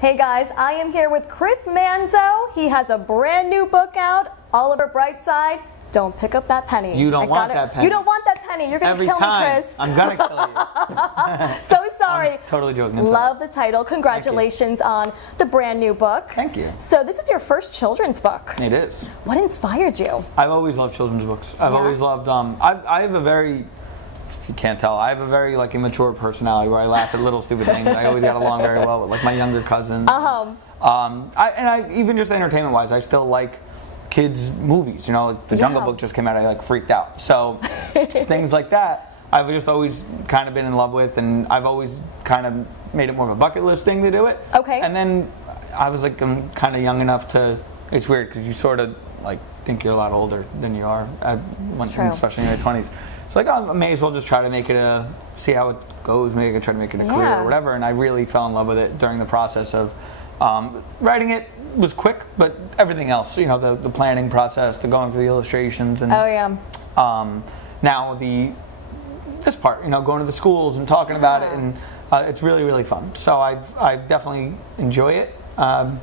Hey guys, I am here with Chris Manzo. He has a brand new book out, Oliver Brightside. Don't pick up that penny. You don't want that penny. You don't want that penny. You're going to kill me, Chris. I'm going to kill you. So sorry. I'm totally joking. Love the title. Congratulations on the brand new book. Thank you. So this is your first children's book. It is. What inspired you? I've always loved children's books. I've always loved, I have a very, if you can't tell, I have a very like immature personality where I laugh at little stupid things. I always got along very well with like my younger cousins. I even just entertainment wise, I still like kids movies, you know, like the Jungle Book just came out, I like freaked out. So things like that I've just always kind of been in love with, and I've always kind of made it more of a bucket list thing to do it. Okay. And then I was like, I'm kind of young enough to, it's weird because you sort of like think you're a lot older than you are, especially in your 20s. So like, I may as well just try to make it see how it goes, maybe I can try to make it a career or whatever. And I really fell in love with it during the process of writing it. Was quick, but everything else, you know, the planning process, the going through the illustrations, and now this part, you know, going to the schools and talking about it, and it's really, really fun. So I definitely enjoy it. So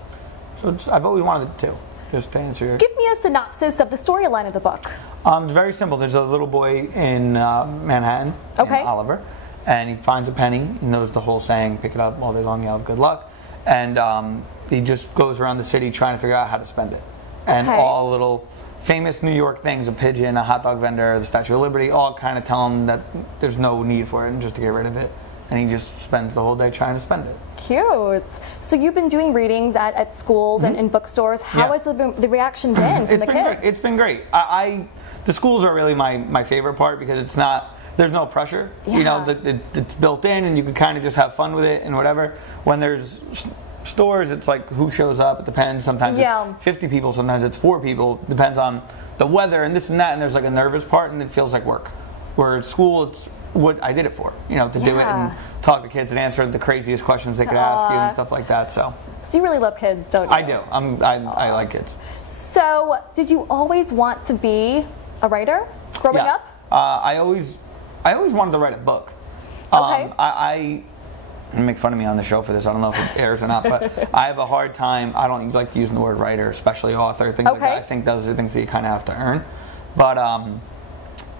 I've always wanted it to. Just to answer your. Give me a synopsis of the storyline of the book. It's very simple. There's a little boy in Manhattan, named Oliver, and he finds a penny. He knows the whole saying, "Pick it up all day long, you'll have good luck." And he just goes around the city trying to figure out how to spend it. And all little famous New York things, a pigeon, a hot dog vendor, the Statue of Liberty, all kind of tell him that there's no need for it and just to get rid of it. And he just spends the whole day trying to spend it. Cute. So you've been doing readings at schools and in bookstores. How has the reaction been from the kids? It's been great. The schools are really my favorite part because it's not, there's no pressure. You know, it's built in and you can kind of just have fun with it and whatever. When there's stores, it's like who shows up. It depends. Sometimes it's 50 people, sometimes it's 4 people. Depends on the weather and this and that, and there's like a nervous part and it feels like work. Where at school, it's what I did it for, you know, to do it and talk to kids and answer the craziest questions they could ask you and stuff like that. So you really love kids, don't you? I do. I like kids. So did you always want to be a writer growing up? I always wanted to write a book. You make fun of me on the show for this. I don't know if it airs or not, but I have a hard time. I don't like using the word writer, especially author, things like that. I think those are things that you kind of have to earn. But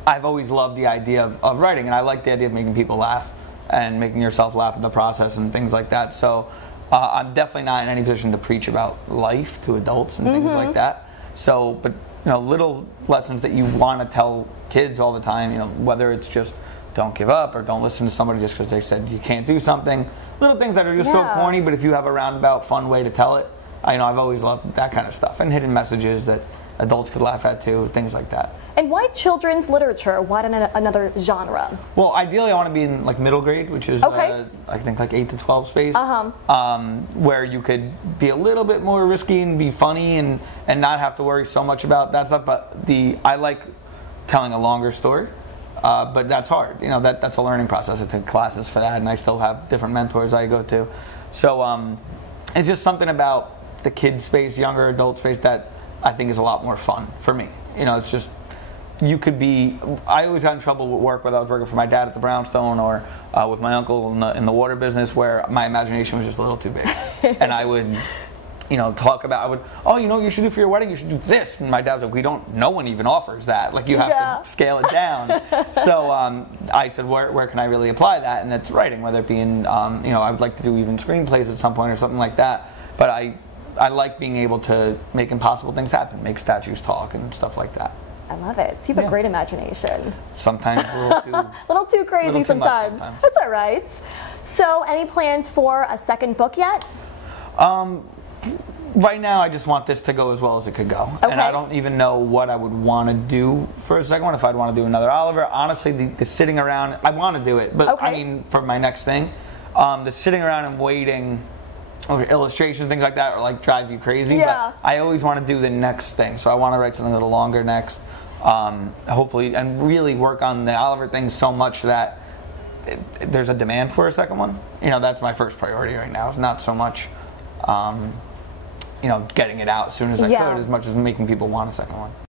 I've always loved the idea of writing, and I like the idea of making people laugh and making yourself laugh in the process and things like that. So I'm definitely not in any position to preach about life to adults and things like that. So, but you know, little lessons that you want to tell kids all the time, you know, whether it's just don't give up or don't listen to somebody just because they said you can't do something. Little things that are just so corny, but if you have a roundabout, fun way to tell it, I've always loved that kind of stuff. And hidden messages that adults could laugh at too, things like that. And why children's literature? Why not another genre? Well, ideally I want to be in like middle grade, which is I think like 8 to 12 space, where you could be a little bit more risky and be funny and not have to worry so much about that stuff. But I like telling a longer story. But that's hard. You know, that's a learning process. I took classes for that, and I still have different mentors I go to. So it's just something about the kid space, younger adult space that I think is a lot more fun for me. You know, it's just, you could be, I always got in trouble with work, whether I was working for my dad at the Brownstone or with my uncle in the water business, where my imagination was just a little too big. And I would, you know, oh, you know what you should do for your wedding? You should do this. And my dad was like, no one even offers that. Like, you have to scale it down. So I said, where can I really apply that? And it's writing, whether it be in, you know, I would like to do even screenplays at some point or something like that. But I like being able to make impossible things happen, make statues talk and stuff like that. I love it. So you have a great imagination. Sometimes a little too crazy sometimes. That's all right. So any plans for a second book yet? Right now, I just want this to go as well as it could go. And I don't even know what I would want to do for a second one, if I'd want to do another Oliver. Honestly, the sitting around, I want to do it, but I mean, for my next thing, the sitting around and waiting over illustrations, things like that, or like drive you crazy. But I always want to do the next thing. So I want to write something a little longer next, hopefully, and really work on the Oliver thing so much that there's a demand for a second one. You know, that's my first priority right now. It's not so much you know, getting it out as soon as I could, as much as making people want a second one.